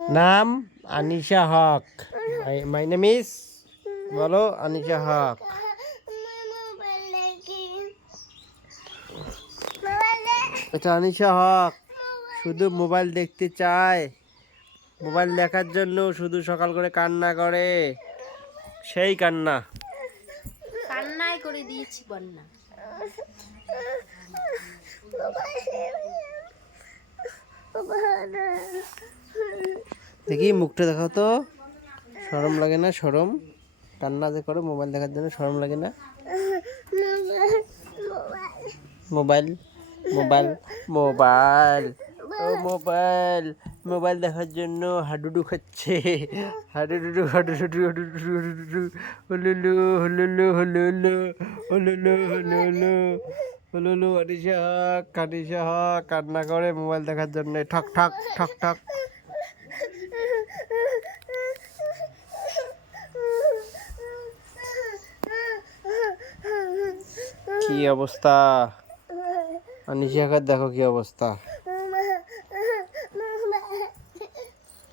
নাম আনিশা হক। My name is, বলো আনিশা হক। এটা আনিশা হক শুধু মোবাইল দেখতে চায়, মোবাইল দেখার জন্য শুধু সকাল করে কান্না করে, সেই কান্না। কান্নাই করে দিয়েছি বন্যা। দেখি মুখটা দেখাও তো, শরম লাগে না? শরম, কান্না যে করে মোবাইল দেখার জন্য, শরম লাগে না? মোবাইল মোবাইল মোবাইল ও মোবাইল, মোবাইল দেখার জন্য হাডুডু খাচ্ছে, হাডুডু হাডুডু হাডুডু হাডুডু, হলুলু হলুলু হলুলু হলুলু হলুলু হলুলু। আনিশা হক, আনিশা হক কান্না করে মোবাইল দেখার জন্য, ঠক ঠক ঠক ঠক। কি অবস্থা আনিশা হকের, দেখো কি অবস্থা।